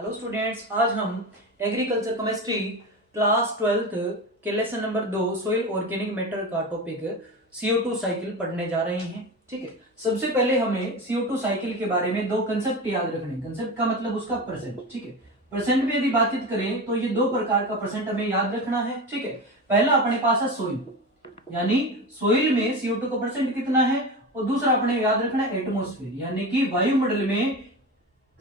Hello students, आज हम agriculture chemistry class 12th के lesson number 2 soil organic matter का टॉपिक CO2 साइकिल पढ़ने जा रहे हैं। ठीक है, सबसे पहले हमें CO2 साइकिल के बारे में दो कंसेप्ट याद रखने। कंसेप्ट का मतलब उसका परसेंट। ठीक है, परसेंट में यदि बातचीत करें तो ये दो प्रकार का परसेंट हमें याद रखना है। ठीक है, पहला अपने पास है सोइल, यानी सोइल में CO2 का परसेंट कितना है, और दूसरा अपने याद रखना है एटमोस्फेयर, यानी कि वायुमंडल में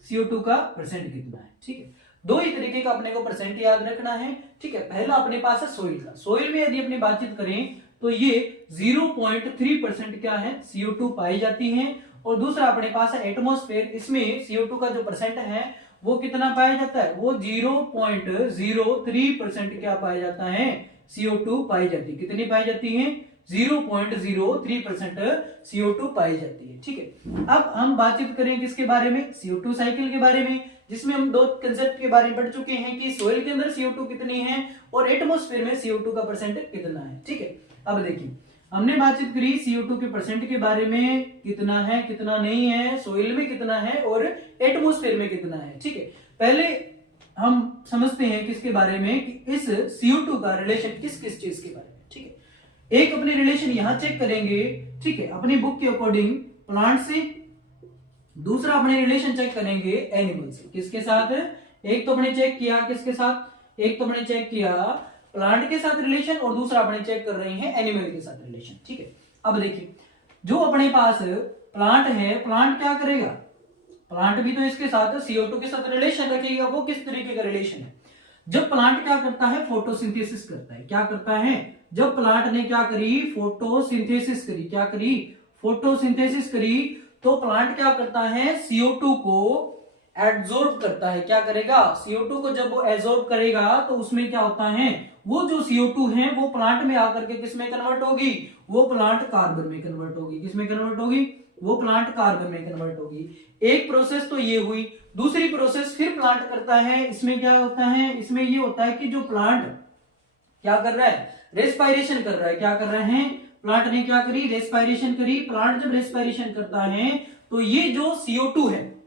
CO2 का परसेंट कितना है। ठीक है, दो ही तरीके का अपने को परसेंट याद रखना है। ठीक है, पहला अपने पास है सोइल का। सोइल में यदि अपनी बातचीत करें तो ये 0.3% क्या है, CO2 पाई जाती है, और दूसरा अपने पास है एटमोस्फेयर। इसमें CO2 का जो परसेंट है वो कितना पाया जाता है, वो 0.03% क्या पाया जाता है, CO2 पाई जाती है। कितनी पाई जाती है, 0.03% CO2 पाई जाती है। ठीक है, अब हम बातचीत करें किसके बारे में, CO2 साइकिल के बारे में, जिसमें हम दो कंसेप्ट के बारे में पढ़ चुके हैं कि सोइल के अंदर CO2 कितनी है और एटमॉस्फेयर में CO2 का परसेंट कितना है। ठीक है, अब देखिए हमने बातचीत करी CO2 के परसेंट के बारे में, कितना है कितना नहीं है, सोइल में कितना है और एटमॉस्फेयर में कितना है। ठीक है, पहले हम समझते हैं किसके बारे में कि इस CO2 का रिलेशन किस किस चीज के बारे में। ठीक है, एक अपने रिलेशन यहां चेक करेंगे, ठीक है, अपनी बुक के अकॉर्डिंग प्लांट से, दूसरा अपने रिलेशन चेक करेंगे एनिमल से। किसके साथ, एक तो अपने चेक किया किसके साथ, एक तो अपने चेक किया प्लांट के साथ रिलेशन, और दूसरा अपने चेक कर रहे हैं एनिमल के साथ रिलेशन। ठीक है, अब देखिए जो अपने पास प्लांट है, प्लांट क्या करेगा, प्लांट भी तो इसके साथ CO2 के साथ रिलेशन रखेगा। वो किस तरीके का रिलेशन है, जब प्लांट क्या करता है, फोटोसिंथेसिस करता है। क्या करता है, जब प्लांट ने क्या करी, फोटोसिंथेसिस करी, क्या करी, फोटोसिंथेसिस करी, तो प्लांट क्या करता है, CO2 को एब्जॉर्ब करता है। क्या करेगा, CO2 को जब वो एब्जॉर्ब करेगा तो उसमें क्या होता है, वो जो CO2 है वो प्लांट में आकर के किसमें कन्वर्ट होगी, वो प्लांट कार्बन में कन्वर्ट होगी। किसमें कन्वर्ट होगी, वो प्लांट कार्बन में कन्वर्ट होगी। एक प्रोसेस तो ये हुई। दूसरी प्रोसेस फिर प्लांट करता है, इसमें क्या होता है, इसमें ये होता है कि जो प्लांट क्या कर रहा है, रेस्पायरेशन कर रहा है। क्या कर रहे हैं, प्लांट ने क्या करी, रेस्पायरेशन करी। प्लांट जब रेस्पायरेशन करता है तो ये जो CO2 है,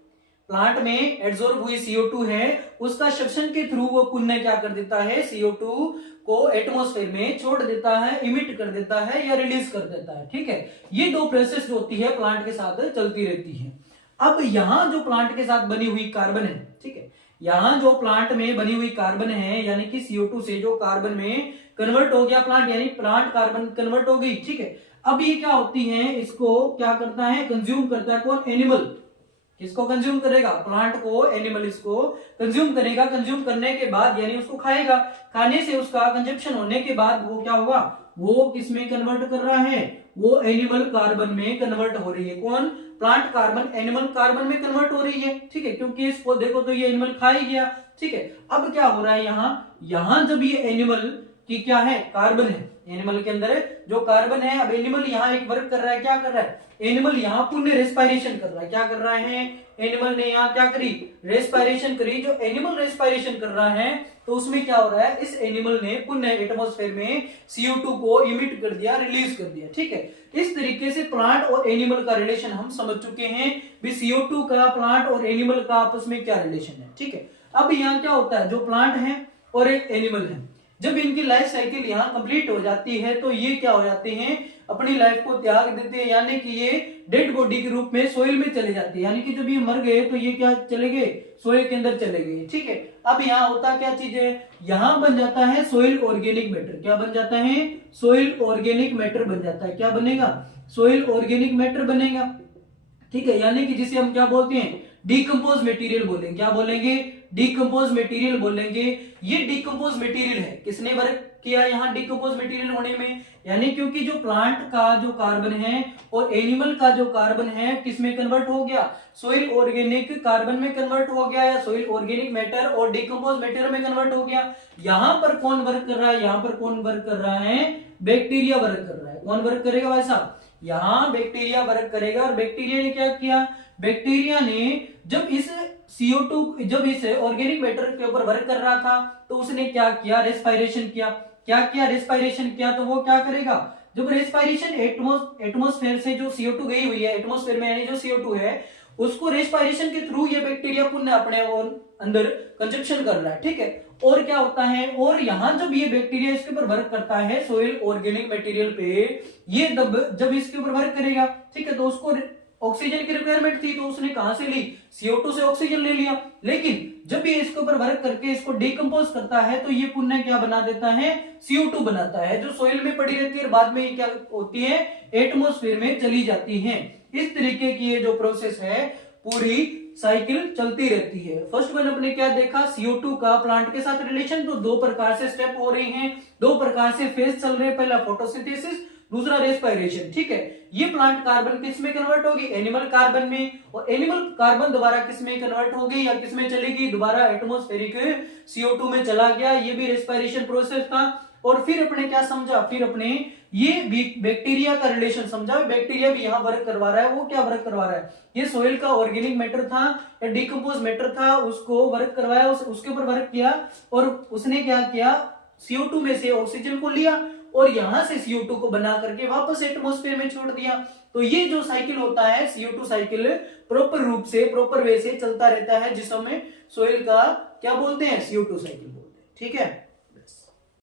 प्लांट में एब्जॉर्ब हुई CO2 है, उसका सक्शन के थ्रू वो पुनः क्या कर देता है, CO2 को एटमॉस्फेयर में छोड़ देता है, इमिट कर देता है या रिलीज कर देता है। ठीक है, ये दो प्रोसेस जो होती है प्लांट के साथ चलती रहती है। अब यहां जो प्लांट के साथ बनी हुई कार्बन है, ठीक है, यहां जो प्लांट में बनी हुई कार्बन है, यानी कि CO2 से जो कार्बन में कन्वर्ट हो गया प्लांट, यानी प्लांट कार्बन कन्वर्ट हो गई। ठीक है, अब ये क्या होती है, इसको क्या करता है, कंज्यूम करता है। कौन, एनिमल। किसको कंज्यूम करेगा, प्लांट को, एनिमल इसको कंज्यूम करेगा। कंज्यूम करने के बाद यानी उसको खाएगा, खाने से उसका कंजप्शन होने के बाद वो क्या होगा, वो किसमें कन्वर्ट कर रहा है, वो एनिमल कार्बन में कन्वर्ट हो रही है। कौन, प्लांट कार्बन एनिमल कार्बन में कन्वर्ट हो रही है। ठीक है, क्योंकि इसको देखो तो ये एनिमल खा ही गया। ठीक है, अब क्या हो रहा है, यहां जब ये एनिमल की क्या है, कार्बन है, एनिमल के अंदर जो कार्बन है, अब एनिमल यहाँ एक वर्क कर रहा है। क्या कर रहा है, एनिमल यहाँ पुनः रेस्पायरेशन कर रहा है। क्या कर रहा है, एनिमल ने यहाँ क्या करी, रेस्पायरेशन करी। जो एनिमल रेस्पायरेशन कर रहा है तो उसमें क्या हो रहा है, इस एनिमल ने पुनः एटमॉस्फेयर में CO2 को इमिट कर दिया, रिलीज कर दिया। ठीक है, इस तरीके से प्लांट और एनिमल का रिलेशन हम समझ चुके हैं भी CO2 का प्लांट और एनिमल का आपस में क्या रिलेशन है। ठीक है, अब यहाँ क्या होता है, जो प्लांट है और एक एनिमल है, जब इनकी लाइफ साइकिल यहाँ कंप्लीट हो जाती है तो ये क्या हो जाते हैं, अपनी लाइफ को त्याग देते हैं, यानी कि ये डेड बॉडी के रूप में सोइल में चले जाते हैं। यानी कि जब ये मर गए तो ये क्या चले गए, सोइल के अंदर चले गए। ठीक है, अब यहाँ होता क्या चीज है, यहाँ बन जाता है सोइल ऑर्गेनिक मैटर। क्या बन जाता है, सोइल ऑर्गेनिक मैटर बन जाता है। क्या बनेगा, सोइल ऑर्गेनिक मैटर बनेगा। ठीक है, यानी कि जिसे हम क्या बोलते हैं, डिकम्पोज मटेरियल बोलेंगे। क्या बोलेंगे, डिकम्पोज मटेरियल बोलेंगे। ये डिकम्पोज मटेरियल है, किसने वर्क किया यहाँ डिकम्पोज मटेरियल होने में, यानी क्योंकि जो प्लांट का जो कार्बन है और एनिमल का जो कार्बन है किसमें कन्वर्ट हो गया, सोइल ऑर्गेनिक कार्बन में कन्वर्ट हो गया, या सोइल ऑर्गेनिक मैटर और डिकम्पोज मैटर में कन्वर्ट हो गया। यहाँ पर कौन वर्क कर रहा है, यहाँ पर कौन वर्क कर रहा है, बैक्टीरिया वर्क कर रहा है। कौन वर्क करेगा भाई साहब, यहाँ बैक्टीरिया वर्क करेगा। और बैक्टीरिया ने क्या किया, बैक्टीरिया ने जब इस CO2 जब इस ऑर्गेनिक मैटर के ऊपर वर्क कर रहा था तो उसने क्या किया, रेस्पायरेशन किया। क्या किया, रेस्पायरेशन किया। तो वो क्या करेगा, जब रेस्पायरेशन एटमॉस्फेयर से जो CO2 गई हुई है एटमॉस्फेयर में, यानी जो CO2 है उसको रेस्पिरेशन के थ्रू ये बैक्टीरिया पुनः अपने और अंदर कंजप्शन कर रहा है, ठीक है। और क्या होता है, और यहाँ जब ये बैक्टीरिया इसके ऊपर वर्क करता है सोइल ऑर्गेनिक मटेरियल पे, ये जब इसके ऊपर वर्क करेगा, ठीक है, तो उसको ऑक्सीजन की रिक्वायरमेंट थी, तो उसने कहां से ली, CO2 से ऑक्सीजन ले लिया। लेकिन जब ये इसके ऊपर वर्क करके इसको डिकम्पोज करता है तो ये पुनः क्या बना देता है, CO2 बनाता है, जो सोइल में पड़ी रहती है और बाद में ये क्या होती है, एटमोस्फेयर में चली जाती है। इस तरीके की ये जो प्रोसेस है पूरी साइकिल चलती रहती है। फर्स्ट वन अपने क्या देखा, CO2 का प्लांट के साथ रिलेशन, तो दो प्रकार से स्टेप हो रहे हैं, दो प्रकार से फेज चल रहे हैं, पहला फोटोसिंथेसिस, दूसरा रेस्पिरेशन, ठीक है। ये प्लांट कार्बन किस में कन्वर्ट होगी, एनिमल कार्बन में, और एनिमल कार्बन दोबारा किस में कन्वर्ट होगी या किस में चलेगी, दोबारा एटमॉस्फेरिक CO2 में चला गया। ये भी रेस्पिरेशन प्रोसेस था। और फिर अपने क्या समझा, फिर अपने ये बैक्टीरिया का रिलेशन समझा, बैक्टीरिया भी यहाँ वर्क करवा रहा है। वो क्या वर्क करवा रहा है, ये सोइल का ऑर्गेनिक मैटर था या डिकम्पोज मैटर था, उसको वर्क करवाया, उसके ऊपर वर्क किया, और उसने क्या किया, CO2 में से ऑक्सीजन को लिया और यहां से CO2 को बना करके वापस एटमॉस्फेयर में छोड़ दिया। तो ये जो साइकिल होता है CO2 साइकिल प्रॉपर रूप से, प्रॉपर वे से चलता रहता है, जिसमें सोइल का क्या बोलते हैं, CO2 साइकिल बोलते हैं, ठीक है।